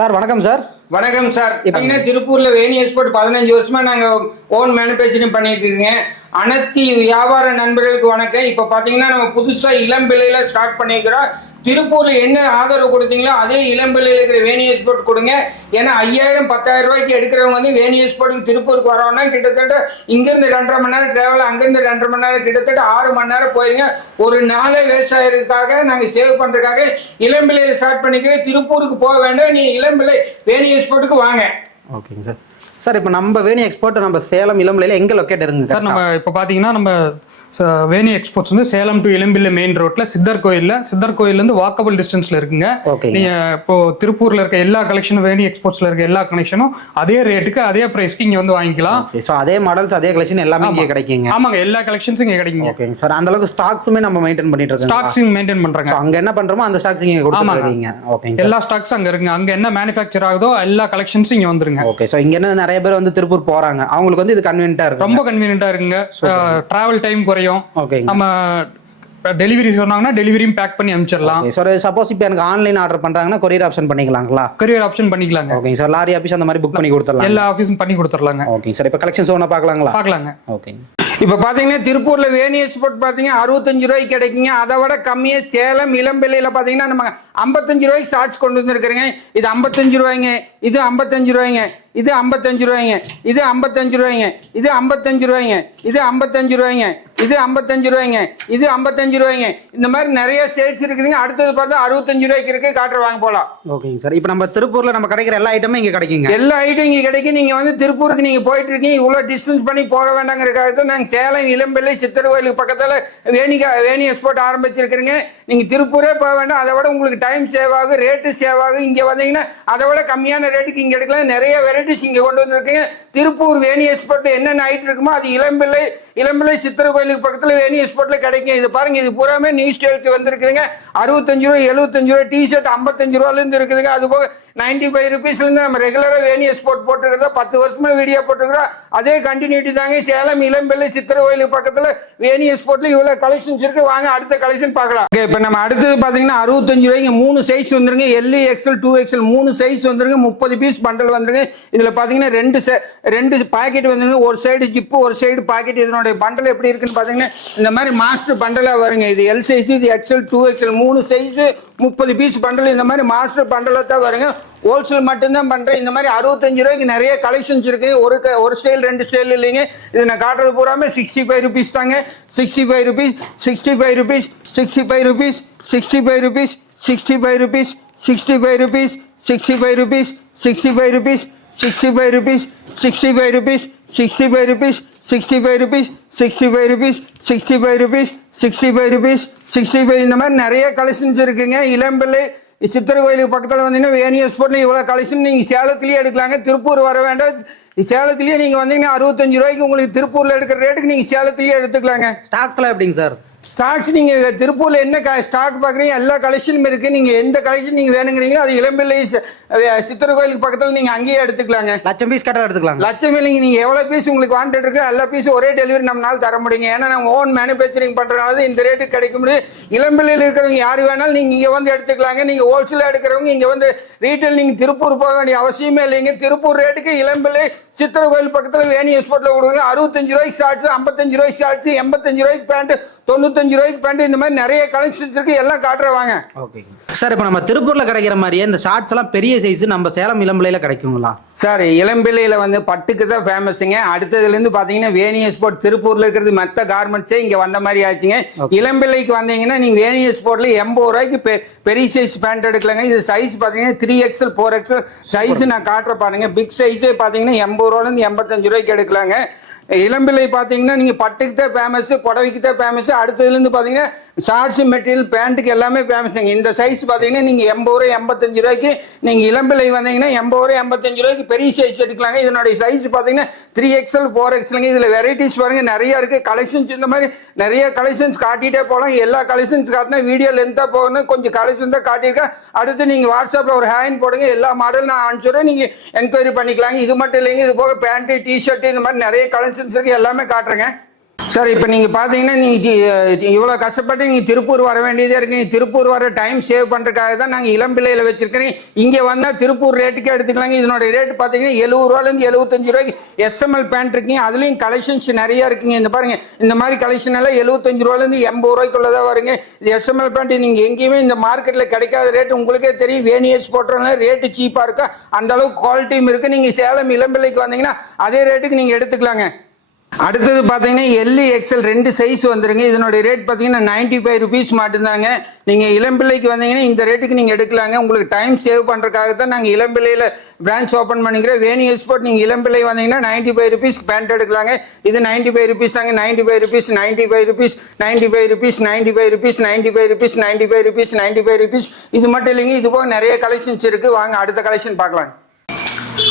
Sir வணக்கம் sir. வணக்கம் sir. இப்போ திருப்பூர்ல வேணி எக்ஸ்போர்ட் 15 வருஷமா நாங்க ஓன் மேனுஃபேக்சரிங் பண்ணிட்டு இருக்கீங்க. அனைத்து வியாபார நண்பர்களுக்கு வணக்கம். இப்போ பாத்தீங்கன்னா நம்ம புதுசா இளம் விலையில ஸ்டார்ட் பண்ணிக்கிறோம். திருப்பூர்ல என்ன ஆதரவு கொடுத்தீங்களோ அதே இளம் விலையில இருக்கிற வேணி எக்ஸ்போர்ட் கொடுங்க. ஏன்னா 5000 10,000 ரூபாய்க்கு எடுக்கிறவங்க வந்து வேணி எக்ஸ்போர்ட்டுக்கு திருப்பூருக்கு வரோம்னா கிட்டத்தட்ட இங்கிருந்து 2.5 மணி நேரம் டிராவல், அங்கிருந்து 2.5 மணி நேரம், கிட்டத்தட்ட 6 மணி நேரம் போயிருங்க. ஒரு நாளே விவசாயிகளுக்காக நாங்க சேவ் பண்றதுக்காக இளம் விலையில ஸ்டார்ட் பண்ணிக்கிறோம். திருப்பூருக்கு போக வேண்டாம், நீ இளம் விலை வேணி எக்ஸ்போர்ட்டுக்கு வாங்க. ஓகேங்க சார். சார் இப்போ நம்ம வேணி எக்ஸ்போர்ட் நம்ம சேலம் இளம் விலையில எங்க லொக்கேட் இருக்குங்க சார்? நம்ம இப்போ பாத்தீங்கன்னா நம்ம வேணி எக்ஸ்போர்ட்ஸ் வந்து சேலம் டு இளம்பிள்ளை மெயின் ரோட்ல சித்தர் கோயிலேருந்து வாக்கபிள் டிஸ்டன்ஸ்ல இருக்குங்க. நீங்க இப்போ திருப்பூர்ல இருக்க எல்லா கலெக்ஷனும் வேணி எக்ஸ்போர்ட்ஸ்ல இருக்க எல்லா கலெக்ஷனும் அதே ரேட்டுக்கு அதே பிரைஸ்க்கு இங்க வந்து வாங்கிக்கலாம். அதே மாடல்ஸ் அதே கலெக்ஷன் எல்லாமே இங்க கிடைக்குங்க. ஆமாங்க, எல்லா கலெக்ஷன்ஸும் இங்க கிடைக்குங்க. ஓகேங்க சார். அந்த அளவுக்கு ஸ்டாக்ஸுமே நம்ம மெயின்டைன் பண்ணிட்டு இருக்கோம். ஸ்டாக்ஸிங் மெயின்டைன் பண்றாங்க. அங்க என்ன பண்றோமோ அந்த ஸ்டாக்ஸ் இங்க கொடுத்துருக்கீங்க. ஓகேங்க. எல்லா ஸ்டாக்ஸ் அங்க இருக்குங்க. அங்க என்ன மேனுஃபேக்சர் ஆகுதோ எல்லா கலெக்ஷன்ஸும் இங்க வந்துருங்க. ஓகே. சோ இங்க என்ன நிறைய பேர் வந்து திருப்பூர் போறாங்க, அவங்களுக்கு வந்து இது கன்வீனியன்ட்டா இருக்கு. ரொம்ப கன்வீனியன்ட்டா இருக்குங்க. டிராவல் டைம் குறையும். ஓகேங்க. டெலிவரி சொன்னாங்கன்னா டெலிவரியும் பேக் பண்ணி அனுப்பிச்சிடலாம். சார் சப்போஸ் இப்போ எனக்கு ஆன்லைன் ஆர்டர் பண்றாங்கன்னா கொரியர் ஆப்ஷன் பண்ணிக்கலாங்களா? கொரியர் ஆப்ஷன் பண்ணிக்கலாங்க. Okay sir. லாரி ஆபீஸ் அந்த மாதிரி புக் பண்ணி கொடுத்துடலாம். எல்லா ஆபீஸும் பண்ணி கொடுத்துடலாங்க. Okay sir. இப்போ கலெக்ஷன்ஸ் ஒண்ணா பார்க்கலாங்களா? பார்க்கலாங்க. ஓகே. இப்போ பார்த்தீங்கன்னா திருப்பூர்ல வேணி எக்ஸ்போர்ட் பார்த்தீங்கன்னா 65 ரூபாய்க்கு கிடைக்குங்க. அதை விட கம்மியாக சேலம் இளம்பிள்ளையில் பார்த்தீங்கன்னா நம்ம 55 ரூபாய்க்கு ஷார்ட்ஸ் கொண்டு வந்துருக்குறேங்க. இது 55 ரூபாய்ங்க, இது 55 ரூபாய்ங்க, இது 55 ரூபாய்ங்க, இது 55 ரூபாய்ங்க, இது 55 ரூபாய்ங்க, இது 55 ரூபாய்ங்க, இது 55 ரூபாய்ங்க, இது 55 ரூபாய்ங்க. இந்த மாதிரி நிறைய சேல்ஸ் இருக்குதுங்க. அடுத்தது பார்த்தா 65 ரூபாய்க்கு இருக்கு. காட்டுற வாங்க போகலாம். ஓகேங்க சார். இப்போ நம்ம திருப்பூர்ல நம்ம கிடைக்கிற எல்லா ஐட்டமும் இங்க கிடைக்குங்க. எல்லா ஐட்டம் இங்கே கிடைக்கும். நீங்க வந்து திருப்பூருக்கு நீங்க போயிட்டு இருக்கீங்க, இவ்வளோ டிஸ்டன்ஸ் பண்ணி போக வேண்டாங்கிறதுக்காக தான் நாங்கள் சேலம் இளம்பிள்ளை சித்தர் கோயிலுக்கு பக்கத்தில் வேணி எக்ஸ்போர்ட் ஆரம்பிச்சிருக்கிறீங்க. நீங்க திருப்பூரே போக வேண்டாம். அதை விட உங்களுக்கு டைம் சேவ் ஆகும், ரேட்டு சேவ் ஆகும். இங்க வந்தீங்கன்னா அதை விட கம்மியான ரேட்டுக்கு இங்க எடுக்கலாம். நிறைய வெரைட்டிஸ் இங்க கொண்டு வந்திருக்கீங்க. திருப்பூர் வேணி எக்ஸ்போர்ட் என்னென்ன ஐட்டம் இருக்குமோ அது இளம்பிள்ளை சித்தர் கோயிலுக்கு பக்கத்தில் வேணி எக்ஸ்போர்ட்ல கிடைக்கும். இது பாருங்க, இது பூராமே நியூ ஸ்டைலுக்கு வந்திருக்குதுங்க. 65 ரூபா, 75 ரூபா, டிஷர்ட் 55 ரூபால இருந்து இருக்குதுங்க. அது போக 95 ருபீஸ்ல இருந்து நம்ம ரெகுலரா வேணி எக்ஸ்போர்ட் போட்டுருக்கிறதா 10 வருஷமா வீடியோ போட்டுருக்கிறோம். அதே கண்டினியூட்டி தாங்க. சேலம் இளம்பிள்ளை சித்தர் கோயிலுக்கு பக்கத்துல வேணி எக்ஸ்போர்ட்ல இவ்வளவு கலெக்ஷன்ஸ் இருக்கு. வாங்க அடுத்த கலெக்ஷன் பார்க்கலாம். இப்போ நம்ம அடுத்தது பாத்தீங்கன்னா 65 ரூபாய்க்கு 3 சைஸ் வந்துருங்க. எல் எக்ஸ்எல் 2XL 3 சைஸ் வந்துருங்க. 30 பீஸ் பண்டல் வந்துருங்க. இதுல பாத்தீங்கன்னா ரெண்டு பாக்கெட் வந்துருங்க. ஒரு சைடு ஜிப்பு, ஒரு சைடு பாக்கெட். இதனுடைய பண்டல் எப்படி இருக்குன்னு பாத்தீங்கன்னா இந்த மாதிரி மாஸ்டர் பண்டலா வருங்க. இது எல் சைஸ், இது XL 2XL 3 size 30 piece bundle. இந்த மாதிரி மாஸ்டர் பண்டலா தான் வருங்க. ஹோல்சேல் மட்டும்தான் பண்றேன். இந்த மாதிரி 65 ரூபாய்க்கு நிறைய கலெக்ஷன்ஸ் இருக்கு. ஒரு ஸ்டைல் 2 ஸ்டைல் இல்லைங்க. இது நான் காட்டுறது பூராமே 65 ருபீஸ் தாங்க. 65 rupees, 65 rupees, 65 rupees, 65 rupees, 65 rupees, 65 rupees, 65 rupees, 65 rupees, 65 rupees, 65 rupees, 65 rupees, 65 rupees, 65 rupees, 65 rupees, 65 rupees, 65. இந்த மாதிரி நிறைய கலெக்ஷன்ஸ் இருக்குங்க. இளம்பிள்ளை சித்தர் கோயிலுக்கு பக்கத்தில் வந்தீங்கன்னா வேணி எக்ஸ்போர்ட்ல இவ்வளோ கலெக்ஷன் நீங்கள் சேலத்திலேயே எடுக்கலாங்க. திருப்பூர் வர வேண்டாம். சேலத்திலேயே நீங்கள் வந்தீங்கன்னா 65 ரூபாய்க்கு உங்களுக்கு திருப்பூரில் எடுக்கிற ரேட்டுக்கு நீங்கள் சேலத்திலேயே எடுத்துக்கலாங்க. ஸ்டாக்ஸ்லாம் எப்படிங்க சார்? ஸ்டாக்ஸ் நீங்கள் திருப்பூரில் என்ன ஸ்டாக் பார்க்குறீங்க, எல்லா கலெக்ஷனும் இருக்குது. நீங்கள் எந்த கலெக்ஷன் நீங்கள் வேணுங்கிறீங்களோ அது இளம்பிள்ளை சித்தர் கோயிலுக்கு பக்கத்தில் நீங்கள் அங்கேயே எடுத்துக்கலாங்க. லட்சம் பீஸ் கரெக்டாக எடுத்துக்கலாம். லட்சம் இல்லைங்க. நீங்கள் எவ்வளோ பீஸ் உங்களுக்கு வாண்டட் இருக்கு எல்லா பீஸும் ஒரே டெலிவரி நம்மளால தர முடியுங்க. ஏன்னா நம்ம ஓன் மேனுஃபேக்சரிங் பண்ணுறதுனால இந்த ரேட்டுக்கு கிடைக்க முடியும். இளம்பிள்ளையில் இருக்கிறவங்க யார் வேணாலும் நீங்கள் இங்கே வந்து எடுத்துக்கலாங்க. நீங்கள் ஹோல்சேலாக எடுக்கிறவங்க இங்கே வந்து ரீட்டைல் நீங்கள் திருப்பூர் போக வேண்டிய அவசியமே இல்லைங்க. திருப்பூர் ரேட்டுக்கு இளம்பிள்ளை சித்தர் கோயில் பக்கத்தில் வேணி எக்ஸ்போர்ட்ல கொடுங்க. 65 ரூபாய்க்கு ஷார்ட்ஸ், 55 ரூபாய்க்கு ஷார்ட்ஸ், 85 ரூபாய்க்கு பேண்ட், 95 ரூபாய்க்கு பேண்ட். இந்த மாதிரி நிறைய கலெக்ஷன்ஸ் இருக்கு. எல்லாம் காட்டுறவாங்க. Okay sir. இப்போ நம்ம திருப்பூர்ல கிடைக்கிற மாதிரியே இந்த ஷார்ட்ஸ் எல்லாம் பெரிய சைஸ் நம்ம சேலம் இளம்பிள்ளையில கிடைக்குங்களா? சார் இளம்பிள்ளையில வந்து பட்டுக்கு தான் ஃபேமஸுங்க. அடுத்ததுல இருந்து பாத்தீங்கன்னா வேணி எக்ஸ்போர்ட் திருப்பூர்ல இருக்கிறது மற்ற கார்மெண்ட்ஸே இங்க வந்த மாதிரி ஆச்சுங்க. இளம்பிள்ளைக்கு வந்தீங்கன்னா நீங்க வேணி எக்ஸ்போர்ட்ல 80 ரூபாய்க்கு பெரிய சைஸ் பேண்ட் எடுக்கலாங்க. இது சைஸ் பாத்தீங்கன்னா 3XL 4XL சைஸ் நான் காட்டுற பாருங்க. பிக் சைஸே பாத்தீங்கன்னா 80 ரூபாயில இருந்து 85 ரூபாய்க்கு எடுக்கலாங்க. இளம்பிள்ளை பார்த்தீங்கன்னா நீங்கள் பட்டுக்கு தான் ஃபேமஸ், புடவைக்கு தான் ஃபேமஸ். அடுத்ததுலேருந்து பார்த்தீங்கன்னா ஷார்ட்ஸ் மெட்டீரியல் பேண்ட்டுக்கு எல்லாமே ஃபேமஸுங்க. இந்த சைஸ் பார்த்தீங்கன்னா நீங்கள் 80 ரூபா 85 ரூபாய்க்கு நீங்கள் இளம்பிள்ளை வந்தீங்கன்னா 80 ரூபா 85 ரூபாய்க்கு பெரிய சைஸ் எடுக்கலாங்க. இதனுடைய சைஸ் பார்த்தீங்கன்னா 3XL 4XLங்க. இதில் வெரைட்டிஸ் பாருங்க நிறைய இருக்குது. கலெக்ஷன்ஸ் இந்த மாதிரி நிறைய கலெக்ஷன்ஸ் காட்டிகிட்டே போகலாம். எல்லா கலெக்ஷன்ஸ் காட்டினா வீடியோ லென்த்தாக போகணும். கொஞ்சம் கலெக்ஷன் தான் காட்டியிருக்கேன். அடுத்து நீங்கள் வாட்ஸ்அப்பில் ஒரு ஹேண்ட் போடுங்க. எல்லா மாடலும் நான் அனுப்பிச்சுடுறேன். நீங்கள் என்கொயரி பண்ணிக்கலாங்க. இது மட்டும் இல்லைங்க, இது போக பேண்ட்டு, டிஷர்ட் இந்த மாதிரி நிறைய கலெக்ஷன்ஸ் இருக்கு. எல்லாமே காட்டுறேங்க. சார் இப்போ நீங்கள் பார்த்தீங்கன்னா நீங்கள் இவ்வளோ கஷ்டப்பட்டு நீங்கள் திருப்பூர் வர வேண்டியதே இருக்குங்க. திருப்பூர் வர டைம் சேவ் பண்ணுறதுக்காக தான் நாங்கள் இளம்பிள்ளையில் வச்சிருக்கிறேன். இங்கே வந்தால் திருப்பூர் ரேட்டுக்கே எடுத்துக்கலாங்க. இதனோட ரேட் பார்த்தீங்கன்னா 70 ரூபாலேருந்து 75 ரூபாய்க்கு எஸ்எம்எல் பேண்ட் இருக்குங்க. அதுலேயும் கலெக்ஷன்ஸ் நிறையா இருக்குங்க. இந்த பாருங்க, இந்த மாதிரி கலெக்ஷன் எல்லாம் 75 ரூபாலேருந்து 80 ரூபாய்க்குள்ள தான் வருங்க. இது எஸ்எம்எல் பேண்ட் நீங்கள் எங்கேயுமே இந்த மார்க்கெட்டில் கிடைக்காத ரேட் உங்களுக்கே தெரியும். வேணியஸ் போட்டுறதுனால ரேட்டு சீப்பாக இருக்கா, அந்த அளவுக்கு குவாலிட்டியும் இருக்குது. நீங்கள் சேலம் இளம்பிள்ளைக்கு வந்தீங்கன்னா அதே ரேட்டுக்கு நீங்கள் எடுத்துக்கலாங்க. அடுத்தது பார்த்தீங்கன்னா எல்லு எக்ஸல் 2 சைஸ் வந்துருங்க. இதனுடைய ரேட் பார்த்தீங்கன்னா 95 ருபீஸ் மட்டும்தாங்க. நீங்கள் இளம்பிள்ளைக்கு வந்தீங்கன்னா இந்த ரேட்டுக்கு நீங்கள் எடுக்கலாங்க. உங்களுக்கு டைம் சேவ் பண்ணுறதுக்காக தான் நாங்கள் இளம்பிள்ளையில் பிரான்ச் ஓப்பன் பண்ணிக்கிறோம். வேணி எக்ஸ்போர்ட் நீங்கள் இளம்பிள்ளை வந்தீங்கன்னா 95 ருபீஸ்க்கு பேண்ட் எடுக்கலாங்க. இது 95 ருபீஸ் தாங்க. 95 rupees, 95 rupees, 95 rupees, 95 rupees, 95 rupees, 95 rupees, 95 rupees. இது மட்டும் இல்லைங்க, இது போக நிறைய கலெக்ஷன்ஸ் இருக்குது. வாங்க அடுத்த கலெக்ஷன் பார்க்கலாம்.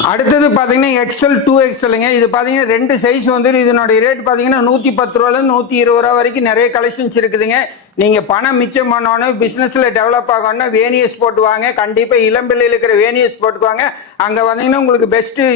அடுத்தது பார்த்தீங்கன்னா எக்ஸல் 2XLங்க. இது பார்த்தீங்கன்னா 2 சைஸ் வந்து இதனுடைய ரேட் பார்த்தீங்கன்னா 110 ரூபாலேருந்து 120 ரூபா வரைக்கும் நிறைய கலெக்ஷன்ஸ் இருக்குதுங்க. நீங்கள் பணம் மிச்சம் பண்ணணும், பிஸ்னஸில் டெவலப் ஆகணும்னா வேணியஸ் போட்டு வாங்க. கண்டிப்பாக இளம்பிள்ளையில் இருக்கிற வேணியஸ் போட்டுக்குவாங்க. அங்கே வந்தீங்கன்னா உங்களுக்கு பெஸ்ட்டு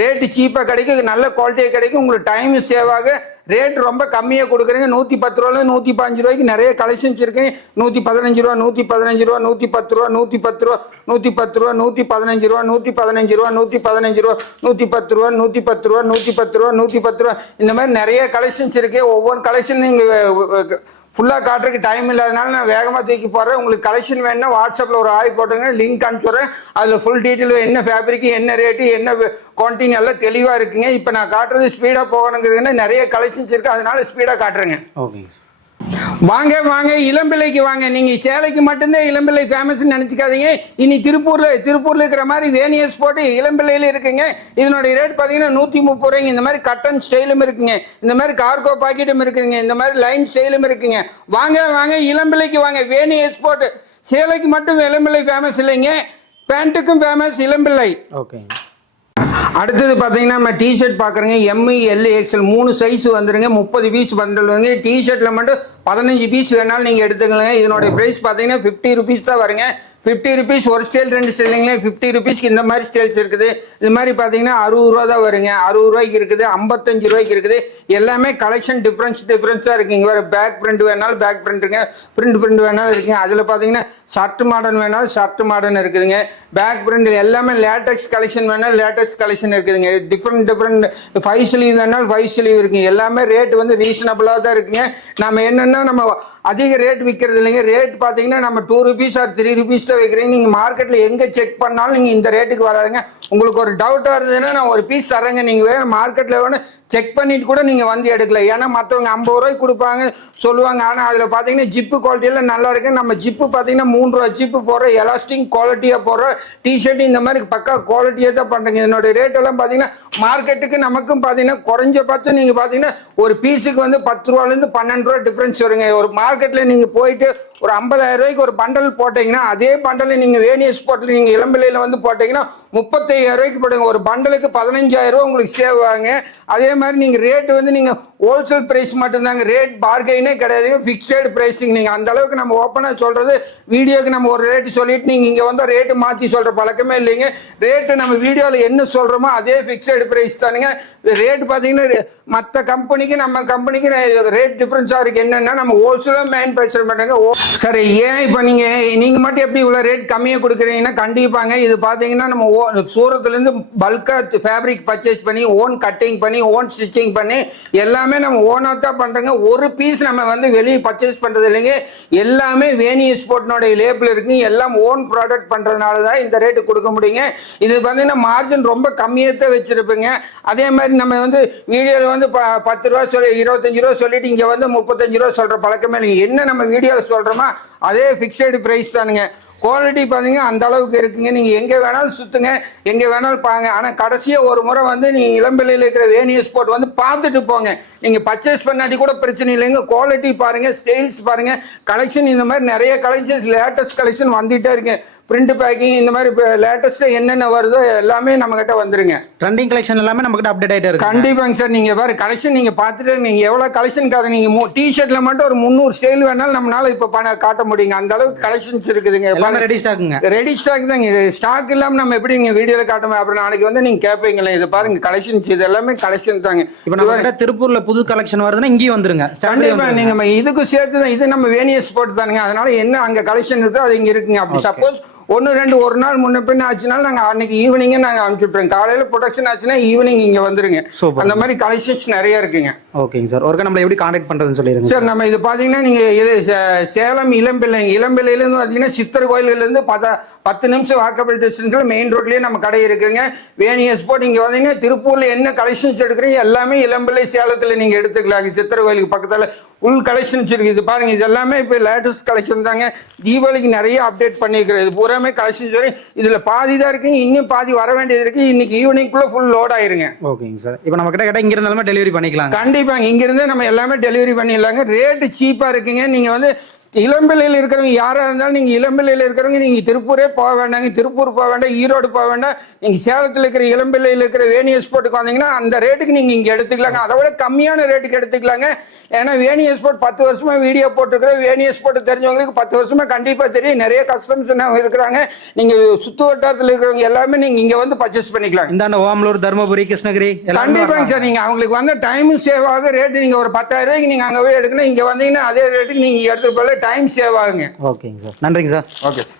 ரேட்டு சீப்பாக கிடைக்கும், நல்ல குவாலிட்டியாக கிடைக்கும், உங்களுக்கு டைம் சேவ் ஆக ரேட் ரொம்ப கம்மியாக கொடுக்குறீங்க. 110 ரூபாலேருந்து 115 ரூபாய்க்கு நிறைய கலெக்ஷன்ஸ் இருக்குங்க. 115 ரூபா, 115 ரூபா, 110 ரூபா, 110 ரூபா, 110 ரூபா, 115 ரூபா, 115 ரூபா, 115 ரூபா, 110 ரூபா, 110 ரூபா, 110 ரூபா, 110 ரூபா. இந்த மாதிரி நிறைய கலெக்ஷன்ஸ் இருக்கு. ஒவ்வொரு கலெக்ஷன் நீங்கள் ஃபுல்லாக காட்டுறதுக்கு டைம் இல்லாதனால நான் வேகமாக தூக்கி போடுறேன். உங்களுக்கு கலெக்ஷன் வேணுன்னா வாட்ஸ்அப்பில் ஒரு ஆய் போட்டுங்க, லிங்க் அனுப்பிச்சுட்றேன். அதில் ஃபுல் டீட்டெயில் என்ன ஃபேப்ரிக்கு, என்ன ரேட்டு, என்ன குவான்டிட்டி எல்லாம் தெளிவாக இருக்குங்க. இப்போ நான் காட்டுறது ஸ்பீடாக போகணுங்கிறதுன்னா நிறைய கலெக்ஷன்ஸ் இருக்குது, அதனால ஸ்பீடாக காட்டுறேங்க. ஓகேங்க சார். வாங்க வாங்க இளம்பிள்ளைக்கு வாங்க. நீங்கள் சேலைக்கு மட்டும்தான் இளம்பிள்ளை ஃபேமஸ்ன்னு நினச்சிக்காதீங்க. இனி திருப்பூரில் இருக்கிற மாதிரி வேணியஸ் போட்டு இளம்பிள்ளையில் இருக்குங்க. இதனுடைய ரேட் பார்த்தீங்கன்னா 130 ரூபாய்ங்க. இந்த மாதிரி கட்டன் ஸ்டைலும் இருக்குங்க, இந்த மாதிரி கார்கோ பாக்கெட்டும் இருக்குங்க, இந்த மாதிரி லைன் ஸ்டைலும் இருக்குங்க. வாங்க வாங்க இளம்பிள்ளைக்கு வாங்க. வேணியஸ் போட்டு சேலைக்கு மட்டும் இளம்பிள்ளை ஃபேமஸ் இல்லைங்க, பேண்ட்டுக்கும் ஃபேமஸ் இளம்பிள்ளை. ஓகே. அடுத்தது பார்த்தீங்கன்னா நம்ம டிஷர்ட் பார்க்குறோங்க. எம்இ எல் எக்ஸ்எல் 3 சைஸ் வந்துருங்க. 30 பீஸ் பண்டல் வந்து டிஷர்ட்டில் மட்டும் 15 பீஸ் வேணாலும் நீங்கள் எடுத்துக்கலாங்க. இதனுடைய ப்ரைஸ் பார்த்தீங்கன்னா 50 ருபீஸ் தான் வருங்க. 50 ருபீஸ் ஒரு ஸ்டைல் 2 ஸ்டைலிங்களே 50 ருபீஸ்க்கு இந்த மாதிரி ஸ்டைல்ஸ் இருக்குது. இது மாதிரி பார்த்தீங்கன்னா 60 ரூபா தான் வருங்க. 60 ரூபாய்க்கு இருக்குது, 55 ரூபாய்க்கு இருக்குது. எல்லாமே கலெக்ஷன் டிஃப்ரென்ஸாக இருக்குங்க. வேறு பேக் பிரிண்ட் வேணாலும் பேக் பிரிண்ட்டுங்க, பிரிண்ட் வேணாலும் இருக்குங்க. அதில் பார்த்தீங்கன்னா ஷர்ட் மாடர்ன் வேணாலும் ஷர்ட் மாடர்ன் இருக்குதுங்க. பேக் பிரிண்ட் எல்லாமே லேட்டக்ஸ் கலெக்ஷன் வேணாலும் லேட்டக்ஸ் கலெக்ஷன் இருக்குதுங்க. டிஃப்ரெண்ட் 5 ஸ்லீவ் வேணாலும் 5 ஸ்லீவ் இருக்குங்க. எல்லாமே ரேட் வந்து ரீசனபிளாக தான் இருக்குங்க. நம்ம என்னென்னா நம்ம அதிக ரேட் விற்கிறது இல்லைங்க. ரேட் பார்த்தீங்கன்னா நம்ம 2 ருபீஸ் ஆர் 3 ருபீஸ் தான் வைக்கிறீங்க. நீங்கள் மார்க்கெட்டில் எங்கே செக் பண்ணாலும் நீங்கள் இந்த ரேட்டுக்கு வராதுங்க. உங்களுக்கு ஒரு டவுட்டாக இருந்ததுன்னா நான் ஒரு பீஸ் தரேங்க, நீங்கள் வேணும் மார்க்கெட்டில் வேணும் செக் பண்ணிட்டு கூட நீங்கள் வந்து எடுக்கல. ஏன்னா மற்றவங்க 50 ரூபாய்க்கு கொடுப்பாங்க சொல்லுவாங்க, ஆனால் அதில் பார்த்தீங்கன்னா ஜிப்பு குவாலிட்டியெல்லாம் நல்லா இருக்கு. நம்ம ஜிப்பு பார்த்தீங்கன்னா 3 ரூபா ஜிப்பு போடுற எலாஸ்டிக் குவாலிட்டியாக போடுற டிஷர்ட் இந்த மாதிரி பக்கா குவாலிட்டியாக தான் பண்ணுறீங்க. இதனுடைய ரேட் எல்லாம் பார்த்தீங்கன்னா மார்க்கெட்டுக்கு நமக்கும் பார்த்தீங்கன்னா குறைஞ்சபட்சம் நீங்கள் பார்த்தீங்கன்னா ஒரு பீஸுக்கு வந்து 10 ரூபாலேருந்து 12 ரூபா டிஃப்ரென்ஸ் வருங்க. ஒரு மார்க்கெட்டில் நீங்கள் போயிட்டு ஒரு 50,000 ரூபாய்க்கு ஒரு பண்டல் போட்டீங்கன்னா அதே பண்டலில் நீங்கள் வேணியஸ் போட்டில் நீங்கள் இளம்பிள்ளையில் வந்து போட்டிங்கன்னா 35,000 ரூபாய்க்கு போடுங்க. ஒரு பண்டலுக்கு 15,000 ரூபா உங்களுக்கு சேவ் ஆகுங்க. அதே மாதிரி நீங்கள் ரேட்டு வந்து நீங்கள் ஹோல்சேல் ப்ரைஸ் மட்டும்தாங்க, ரேட் பார்கெயினே கிடையாதுங்க, ஃபிக்ஸடு ப்ரைஸிங். நீங்கள் அந்த அளவுக்கு நம்ம ஓப்பனாக சொல்கிறது, வீடியோக்கு நம்ம ஒரு ரேட்டு சொல்லிட்டு நீங்கள் இங்கே வந்து ரேட்டு மாற்றி சொல்கிற பழக்கமே இல்லைங்க. ரேட்டு நம்ம வீடியோவில் என்ன சொல்கிறோமோ அதே ஃபிக்ஸடு ப்ரைஸ் தானுங்க. ரேட் பார்த்தீங்கன்னா மற்ற கம்பெனிக்கு நம்ம கம்பெனிக்கு ரேட் டிஃப்ரென்ஸாக இருக்குது. என்னென்னா நம்ம ஹோல்சேலாக மேனுஃபேக்சர் பண்ணுறாங்க. சரி, ஏன் இப்போ நீங்கள் மட்டும் எப்படி இவ்வளோ ரேட் கம்மியாக கொடுக்குறீங்கன்னா கண்டிப்பாங்க. இது பார்த்தீங்கன்னா நம்ம சூரத்துலேருந்து பல்காக ஃபேப்ரிக் பர்ச்சேஸ் பண்ணி ஓன் கட்டிங் பண்ணி ஓன் ஸ்டிச்சிங் பண்ணி எல்லாமே நம்ம ஓனாக தான் பண்ணுறோங்க. ஒரு பீஸ் நம்ம வந்து வெளியே பர்ச்சேஸ் பண்ணுறது இல்லைங்க. எல்லாமே வேணி எக்ஸ்போர்ட்னுடைய லேபிள் இருக்குங்க. எல்லாம் ஓன் ப்ராடக்ட் பண்ணுறதுனால தான் இந்த ரேட்டு கொடுக்க முடியுங்க. இது பார்த்தீங்கன்னா மார்ஜின் ரொம்ப கம்மியாக தான் வச்சுருப்பேங்க. அதே மாதிரி நம்ம வந்து வீடியோவில் வந்து 10 ரூபா சொல்லி 25 ரூபா சொல்லிட்டு இங்கே வந்து 35 ரூபா சொல்கிற பழக்கமே இல்லைங்க. என்ன நம்ம வீடியோவில் சொல்கிறோமா அதே ஃபிக்ஸடு ப்ரைஸ் தானுங்க. குவாலிட்டி பார்த்தீங்கன்னா அந்த அளவுக்கு இருக்குங்க. நீங்கள் எங்கே வேணாலும் சுற்றுங்க, எங்கே வேணாலும் பாங்க. ஆனால் கடைசியாக ஒரு முறை வந்து நீங்கள் இளம்பிள்ளையில் இருக்கிற வேணியஸ் போட்டு வந்து பார்த்துட்டு போங்க. நீங்கள் பர்ச்சேஸ் பண்ணாட்டி கூட பிரச்சனை இல்லைங்க. குவாலிட்டி பாருங்கள், ஸ்டைல்ஸ் பாருங்கள், கலெக்ஷன் இந்த மாதிரி நிறைய கலெக்ஷன்ஸ் லேட்டஸ்ட் கலெக்ஷன் வந்துகிட்டே இருக்கு. பிரிண்ட் பேக்கிங் இந்த மாதிரி லேட்டஸ்ட்டாக என்னென்ன வருதோ எல்லாமே நம்மகிட்ட வந்துருங்க. ட்ரெண்டிங் கலெக்ஷன் எல்லாமே நம்மகிட்ட அப்டேட் ஆகிட்டே இருக்கு. கண்டிப்பாங்க சார். நீங்கள் பாரு கலெக்ஷன் நீங்கள் பார்த்துட்டு நீங்கள் எவ்வளோ கலெக்ஷன் காட்டுங்க. நீங்கள் டிஷர்ட்டில் மட்டும் ஒரு 300 ஸ்டைல் வேணாலும் நம்மளால இப்போ காட்ட முடியுங்க. அந்த அளவுக்கு கலெக்ஷன்ஸ் இருக்குதுங்க. எல்லாமே ரெடி ஸ்டாக்குங்க. ரெடி ஸ்டாக் தாங்க. இது ஸ்டாக் இல்லாம நம்ம எப்படி நீங்க வீடியோல காட்டுவோம், அப்புறம் நாளைக்கு வந்து நீங்க கேட்பீங்களே இது பாருங்க கலெக்ஷன்ஸ், இது எல்லாமே கலெக்ஷன் தாங்க. இப்போ நம்ம திருப்பூர்ல புது கலெக்ஷன் வருதுன்னா இங்கேயும் வந்துருங்க. கண்டிப்பா நீங்க இதுக்கு சேர்த்து தான், இது நம்ம வேணியஸ் போட்டு தானுங்க. அதனால என்ன அங்க கலெக்ஷன் இருக்கோ அது இங்க இருக்குங்க. அப்படி சப்போஸ் ஒன்று ரெண்டு ஒரு நாள் முன்ன பின்ன ஆச்சுனாலும் நாங்கள் அன்னைக்கு ஈவினிங்கே நாங்கள் அனுப்பிச்சுட்றோம். காலையில் ப்ரொடக்ஷன் ஆச்சுன்னா ஈவினிங் இங்கே வந்துருங்க. அந்த மாதிரி கலெக்ஷன்ஸ் நிறைய இருக்குங்க. ஓகேங்க சார். ஒருக்கா நம்மள எப்படி கான்டாக்ட் பண்ணுறதுன்னு சொல்லிடுங்க சார். நம்ம இது பார்த்தீங்கன்னா நீங்கள் இது சேலம் இளம்பிள்ளைங்க, இளம்பிள்ளையிலேருந்து பார்த்தீங்கன்னா சித்தர் கோயிலேருந்து 10 நிமிஷம் வாக்கபிள் டிஸ்டன்ஸில் மெயின் ரோட்லேயே நம்ம கடை இருக்குங்க. வேணி எக்ஸ்போர்ட் இங்கே வந்தீங்கன்னா திருப்பூரில் என்ன கலெக்ஷன்ஸ் எடுக்கிறீங்க எல்லாமே இளம்பிள்ளை சேலத்தில் நீங்கள் எடுத்துக்கலாங்க. சித்தர் கோயிலுக்கு பக்கத்தில் ஃபுல் கலெக்ஷன்ஸ் இருக்குது. இது பாருங்க, இது எல்லாமே இப்போ லேட்டஸ்ட் கலெக்ஷன் தாங்க. தீபாவளிக்கு நிறைய அப்டேட் பண்ணியிருக்கிறேன். இது பூராமே கலெக்ஷன்ஸ் வரும். இதில் பாதி தான் இருக்குங்க, இன்னும் பாதி வர வேண்டியது இருக்கு. இன்னைக்கு ஈவினிங்குள்ள ஃபுல் லோட் ஆயிருங்க. ஓகேங்க சார். இப்போ நம்ம கிட்ட இங்க இருந்தாலுமே டெலிவரி பண்ணிக்கலாம். கண்டிப்பாங்க, இங்க இருந்தே நம்ம எல்லாமே டெலிவரி பண்ணிடலாங்க. ரேட்டு சீப்பா இருக்குங்க. நீங்க வந்து இளம்பிள்ளையில் இருக்கிறவங்க யாராக இருந்தாலும் நீங்கள் இளம்பிள்ளையில் இருக்கிறவங்க நீங்கள் திருப்பூரே போக வேண்டாங்க. திருப்பூர் போக வேண்டாம், ஈரோடு போக வேண்டாம். நீங்கள் சேலத்தில் இருக்கிற இளம்பிள்ளையில் இருக்கிற வேணி எக்ஸ்போர்ட்டுக்கு வந்தீங்கன்னா அந்த ரேட்டுக்கு நீங்கள் இங்கே எடுத்துக்கலாங்க. அதை விட கம்மியான ரேட்டுக்கு எடுத்துக்கலாங்க. ஏன்னா வேணி எக்ஸ்போர்ட் 10 வருஷமா வீடியோ போட்டுருக்கிற வேணி எக்ஸ்போர்ட் தெரிஞ்சவங்களுக்கு 10 வருஷமா கண்டிப்பாக தெரியும். நிறைய கஸ்டமர்ஸ் இருக்கிறாங்க. நீங்கள் சுற்று வட்டாரத்தில் இருக்கிறவங்க எல்லாமே நீங்கள் இங்கே வந்து பர்ச்சேஸ் பண்ணிக்கலாம். இந்த ஓமலூர், தருமபுரி, கிருஷ்ணகிரி கண்டிப்பாங்க சார். நீங்கள் அவங்களுக்கு வந்து டைமும் சேவ் ஆகும். ரேட்டு நீங்கள் ஒரு 10,000 ரூபாய்க்கு நீங்கள் அங்கே போய் எடுக்கணும். இங்கே வந்தீங்கன்னா அதே ரேட்டுக்கு நீங்கள் எடுத்துட்டு போல டைம் சேவ் ஆகுங்க. ஓகேங்க சார். நன்றிங்க சார். Okay sir.